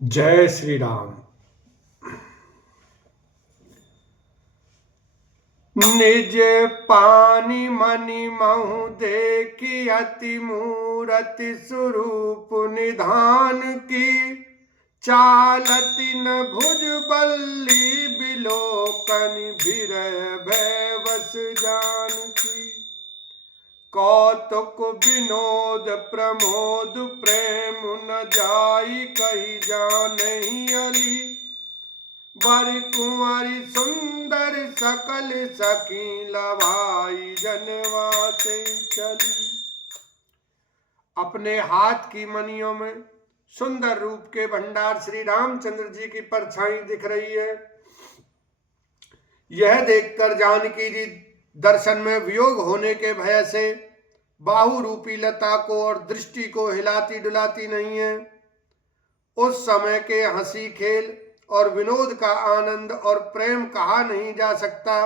जय श्री राम। निज पानी मनि महु देखी अति मूरति स्वरूप निधान की, चालति न भुज बल्ली बिलोकन भीरय भय बस जान की। कौतुक विनोद प्रमोद प्रेम न जाई कही जानहि अली, बर कुंवरी सुंदर सकल सखी लवाई जनवाते चली। अपने हाथ की मनियों में सुंदर रूप के भंडार श्री रामचंद्र जी की परछाई दिख रही है। यह देखकर जानकी जी दर्शन में वियोग होने के भय से बाहु रूपी लता को और दृष्टि को हिलाती डुलाती नहीं है। उस समय के हंसी खेल और विनोद का आनंद और प्रेम कहा नहीं जा सकता,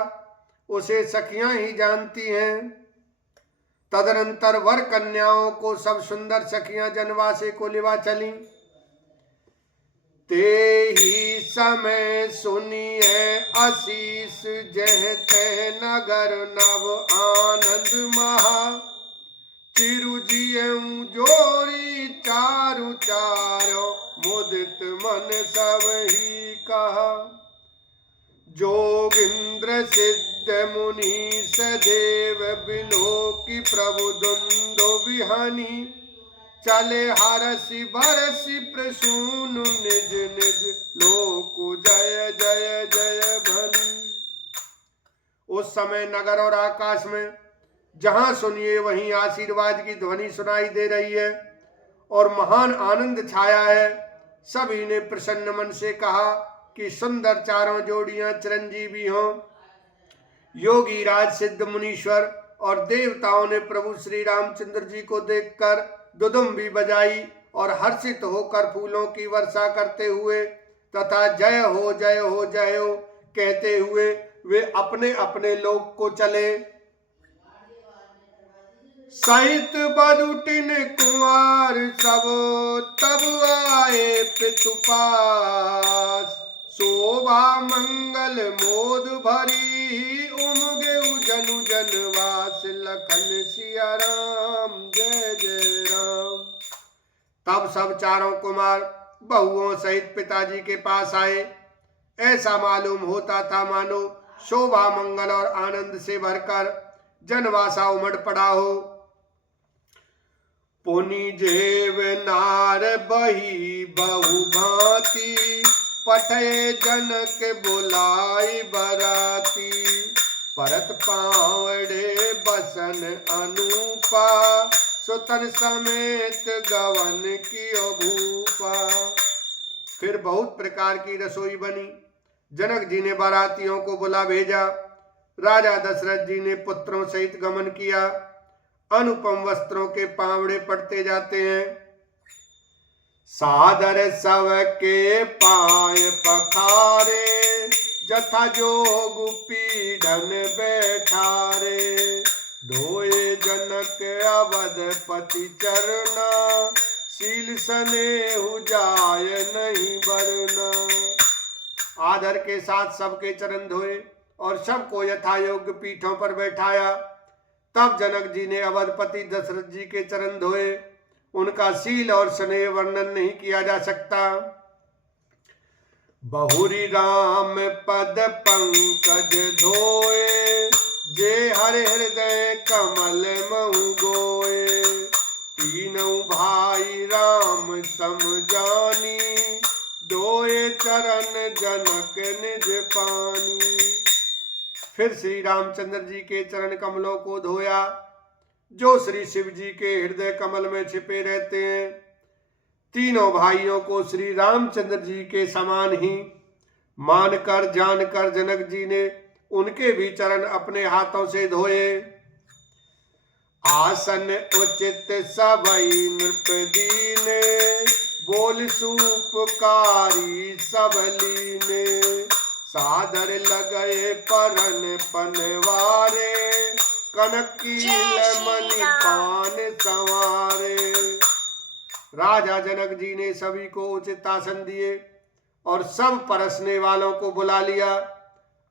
उसे सखियां ही जानती हैं। तदनंतर वर कन्याओं को सब सुंदर सखियां जनवासे को लिवा चली। ते ही समय सुनिए आशीष जह तह नगर नव आनंद महा, चिरुजियऊ जोरी चारु चारो मुदित मन सब ही कहा। जोगिंद्र सिद्ध मुनि सदेव बिलोकी प्रभु दुंदो बिहानी, चले हरसि बरसि प्रसून निज निज लोक जय जय जय भनी। उस समय नगर और आकाश में जहां सुनिए वहीं आशीर्वाद की ध्वनि सुनाई दे रही है और महान आनंद छाया है। सभी ने प्रसन्न मन से कहा कि सुंदर चारों जोड़ियां चिरंजीवी हों। योगी राज सिद्ध मुनीश्वर और देवताओं ने प्रभु श्री रामचंद्र जी को देखकर दुदुम्बी बजाई और हर्षित होकर फूलों की वर्षा करते हुए तथा जय हो जय हो जय हो कहते हुए वे अपने अपने लोक को चले। सहित बदुटिन कुंवर सब तब आए पितु पास, शोभा मंगल मोद भरी उमगे जनु जनवास, लखन सिया राम जय जय राम। तब सब चारों कुमार बहुओं सहित पिताजी के पास आए। ऐसा मालूम होता था मानो शोभा मंगल और आनंद से भरकर जनवासा उमड़ पड़ा हो। पुनि जेव नार बही बहु भांति, पठे जनक बुलाई बराती, परत पावड़े बसन अनुपा, सुतन समेत गवन कियो भूपा। फिर बहुत प्रकार की रसोई बनी। जनक जी ने बारातियों को बुला भेजा। राजा दशरथ जी ने पुत्रों सहित गमन किया। अनुपम वस्त्रों के पावड़े पड़ते जाते हैं। सादर सब के पाय पखारे, जथा जोग पीढ़न बैठारे, धोए जनक अवधपति चरना, शील स्नेहु जाय नहीं बरना। आदर के साथ सबके चरण धोए और सबको यथा योग्य पीठों पर बैठाया। तब जनक जी ने अवधपति दशरथ जी के चरण धोए। उनका शील और स्नेह वर्णन नहीं किया जा सकता। बहुरी राम पद पंकज धोए, जे हरे हृदय कमल महु गोए, तीनों भाई राम समझानी, दोए चरण जनक निज पानी। फिर श्री रामचंद्र जी के चरण कमलों को धोया जो श्री शिव जी के हृदय कमल में छिपे रहते हैं। तीनों भाइयों को श्री रामचंद्र जी के समान ही मानकर जानकर जनक जी ने उनके भी चरण अपने हाथों से धोए। आसन उचित सबई नृप दीने, बोल सूपकारी सब लीने, सादर लगए परन पनवारे, कनकील मणि पान संवारे। राजा जनक जी ने सभी को उचित आसन दिए और सब परसने वालों को बुला लिया।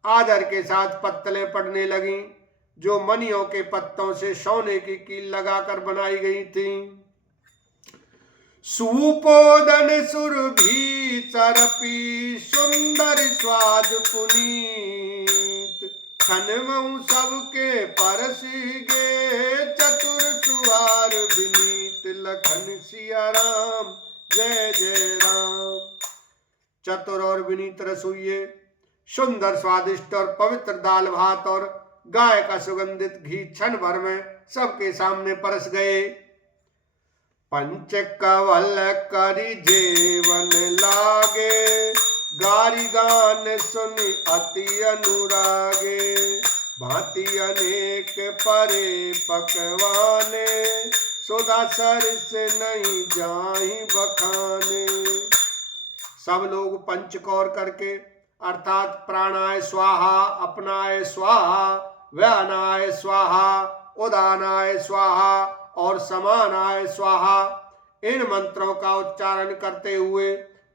आदर के साथ पत्तलें पड़ने लगीं, जो मनियों के पत्तों से सोने की कील लगाकर बनाई गई थीं। सुपोदन सुरभि चरपी सुंदर स्वाद पुनीत, खनमऊ सबके परसी गे चतुर सुवार विनीत, लखन सिया राम जय जय राम। चतुर और विनीत रसोइये सुंदर स्वादिष्ट और पवित्र दाल भात और गाय का सुगंधित घी क्षण भर में सबके सामने परस गए। पंच कवल करी जेवन लागे, गारी गान सुनि अति अनुरागे, भांति अनेक परे पकवाने, सुधा सरस नहीं जाहि बखाने। सब लोग पंचकौर करके अर्थात प्राणाय स्वाहा, अपनाय स्वाहा, व्यानाय स्वाहा, उदानाय स्वाहा और समानाय स्वाहा इन मंत्रों का उच्चारण करते हुए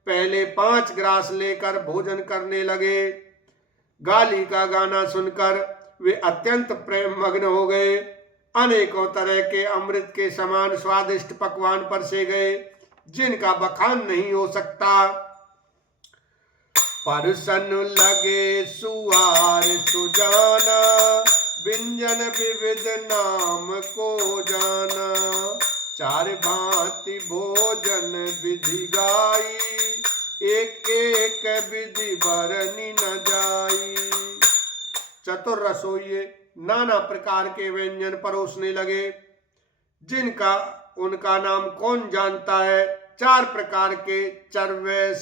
पहले 5 ग्रास लेकर भोजन करने लगे। गाली का गाना सुनकर वे अत्यंत प्रेम मग्न हो गए। अनेकों तरह के अमृत के समान स्वादिष्ट पकवान परसे गए, जिनका बखान नहीं हो सकता। परसन लगे सुवार सुजाना, व्यंजन विविध नाम को जाना, 4 भांति भोजन विधि गाई, एक एक विधि बरनी न जाई। चतुर रसोइये नाना प्रकार के व्यंजन परोसने लगे, जिनका उनका नाम कौन जानता है। 4 प्रकार के चर्व्य,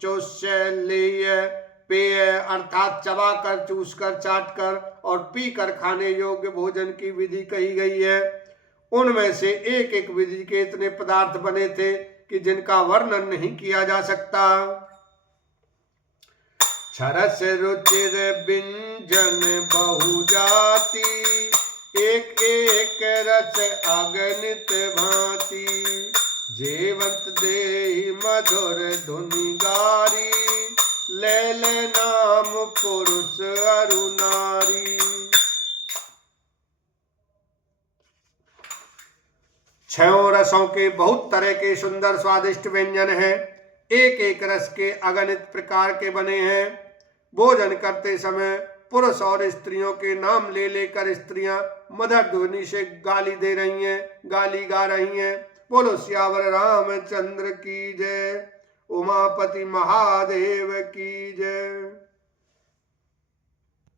चोष्य, लेय, पेय अर्थात चबाकर, चूसकर, चाटकर और पीकर खाने योग्य भोजन की विधि कही गई है। उनमें से एक एक विधि के इतने पदार्थ बने थे कि जिनका वर्णन नहीं किया जा सकता। छरस रुचिर व्यंजन बहुजाति, एक एक रस अगणित भांति, जेवंत देहि मधुर धुनि गारी, ले ले नाम पुरुष अरु नारी। 6 रसों के बहुत तरह के सुंदर स्वादिष्ट व्यंजन हैं, एक एक रस के अगणित प्रकार के बने हैं। भोजन करते समय पुरुष और स्त्रियों के नाम ले लेकर स्त्रियां मधुर ध्वनि से गाली दे रही हैं, गाली गा रही हैं। बोलो सियावर रामचंद्र की जय, उमापति महादेव की जय।